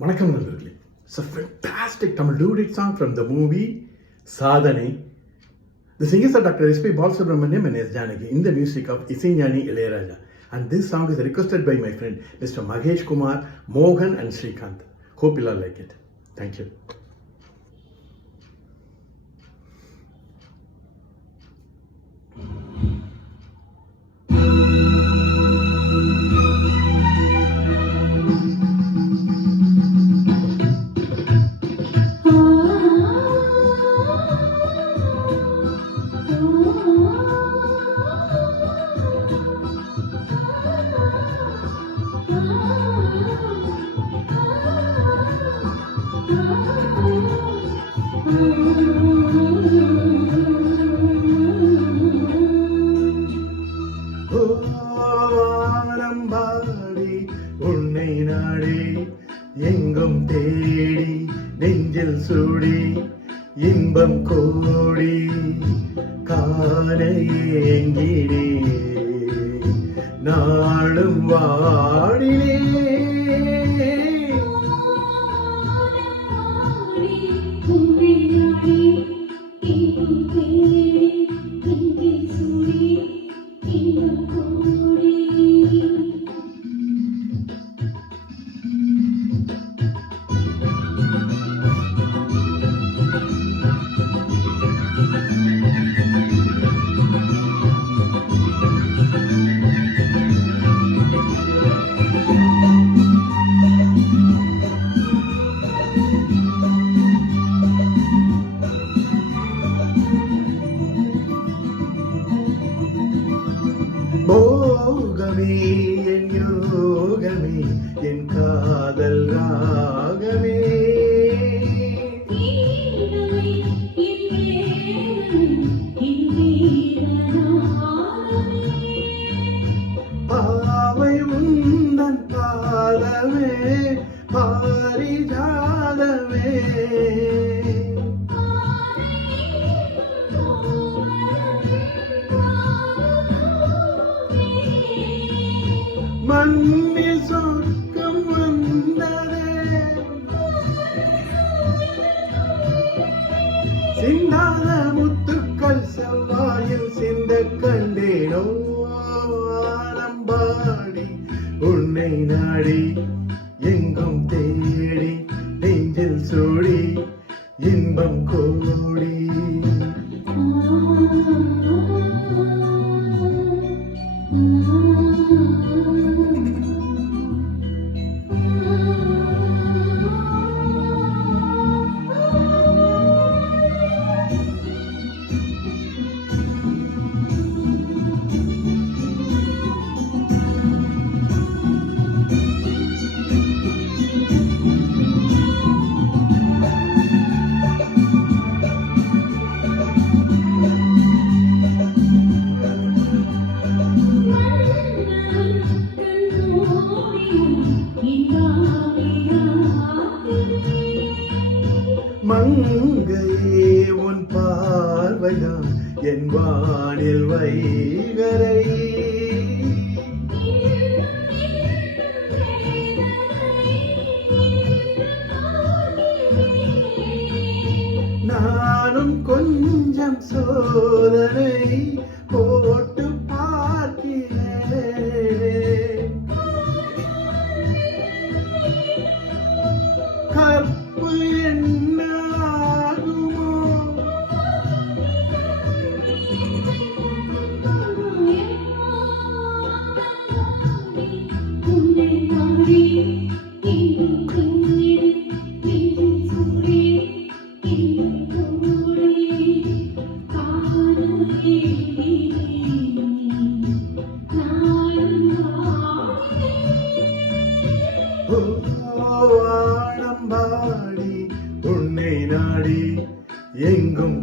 Vanakkam nallargaley. It's a fantastic Tamil duet song from the movie Sadhanai. The singers are Dr. S.P. Balasubramaniam and S. Janaki in the music of Isaignani Ilayaraja. And this song is requested by my friend Mr. Mahesh Kumar, Mohan and Srikanth. Hope you'll all like it. Thank you. வானம்பாடி உன்னை நாடி எங்கும் தேடி நெஞ்சில் சூடி இன்பம் கோடி காண ஏங்கினே நாளும் வாடினே போகமே என் யோகமே என் காதல் ராகமே பாவை உந்தன் பாதமே பாரிஜாதமே மண்ணில் சொர்க்கம் வந்ததே சிந்தாத முத்துக்கள் செவ்வாயில் சிந்த கண்டேனோ வானம்பாடி உன்னை நாடி எங்கும் தேடி நெஞ்சில் சூடி இன்பம் கோடி மங்கையே உன் பார்வைதான் என் வானில் வைகரை நானும் கொஞ்சம் சோதனை போட்டு பார்க்கிறேன் கற்பு என்ன வானம்பாடி உன்னை நாடி எங்கும்